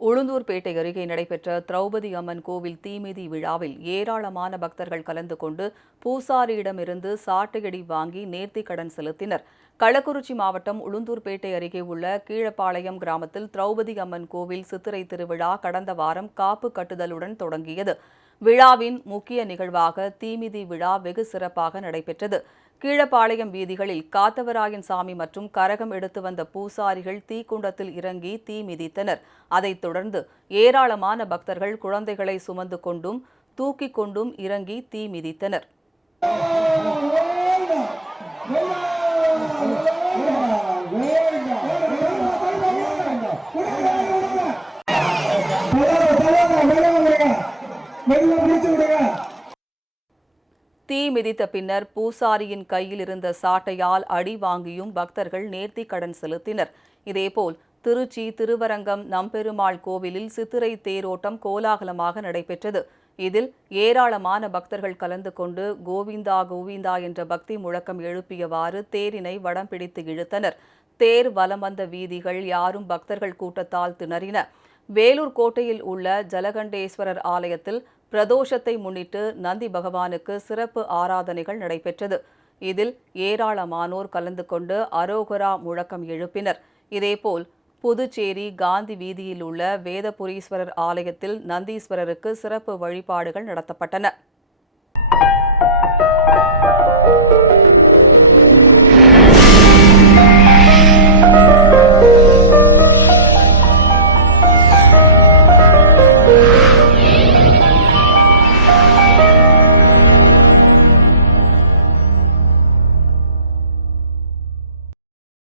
உளுந்தூர்பேட்டை அருகே நடைபெற்ற திரௌபதி அம்மன் கோவில் தீமிதி விழாவில் ஏராளமான பக்தர்கள் கலந்து கொண்டு பூசாரியிடமிருந்து சாட்டையடி வாங்கி நேர்த்திக் கடன் செலுத்தினர். கள்ளக்குறிச்சி மாவட்டம் உளுந்தூர்பேட்டை அருகே உள்ள கீழப்பாளையம் கிராமத்தில் திரௌபதி அம்மன் கோவில் சித்திரை திருவிழா கடந்த வாரம் காப்பு கட்டுதலுடன் தொடங்கியது. விழாவின் முக்கிய நிகழ்வாக தீமிதி விழா வெகு சிறப்பாக நடைபெற்றது. கீழப்பாளையம் வீதிகளில் காத்தவராயன் சாமி மற்றும் கரகம் எடுத்து வந்த பூசாரிகள் தீக்குண்டத்தில் இறங்கி தீ மிதித்தனர். அதைத் தொடர்ந்து ஏராளமான பக்தர்கள் குழந்தைகளை சுமந்து கொண்டும் தூக்கிக் கொண்டும் இறங்கி தீ மிதித்தனர். தீ மிதித்த பின்னர் பூசாரியின் கையில் இருந்த சாட்டையால் அடி வாங்கியும் பக்தர்கள் நேர்த்தி கடன் செலுத்தினர். இதேபோல் திருச்சி திருவரங்கம் நம்பெருமாள் கோவிலில் சித்திரை தேரோட்டம் கோலாகலமாக நடைபெற்றது. இதில் ஏராளமான பக்தர்கள் கலந்து கொண்டு கோவிந்தா கோவிந்தா என்ற பக்தி முழக்கம் எழுப்பியவாறு தேரினை வடம் பிடித்து இழுத்தனர். தேர் வலம் வந்த வீதிகள் யாரும் பக்தர்கள் கூட்டத்தால் திணறின. வேலூர் கோட்டையில் உள்ள ஜலகண்டேஸ்வரர் ஆலயத்தில் பிரதோஷத்தை முன்னிட்டு நந்தி பகவானுக்கு சிறப்பு ஆராதனைகள் நடைபெற்றது. இதில் ஏராளமானோர் கலந்து கொண்டு அரோகரா முழக்கம் எழுப்பினர். இதேபோல் புதுச்சேரி காந்தி வீதியில் உள்ள வேதபுரீஸ்வரர் ஆலயத்தில் நந்தீஸ்வரருக்கு சிறப்பு வழிபாடுகள் நடத்தப்பட்டன.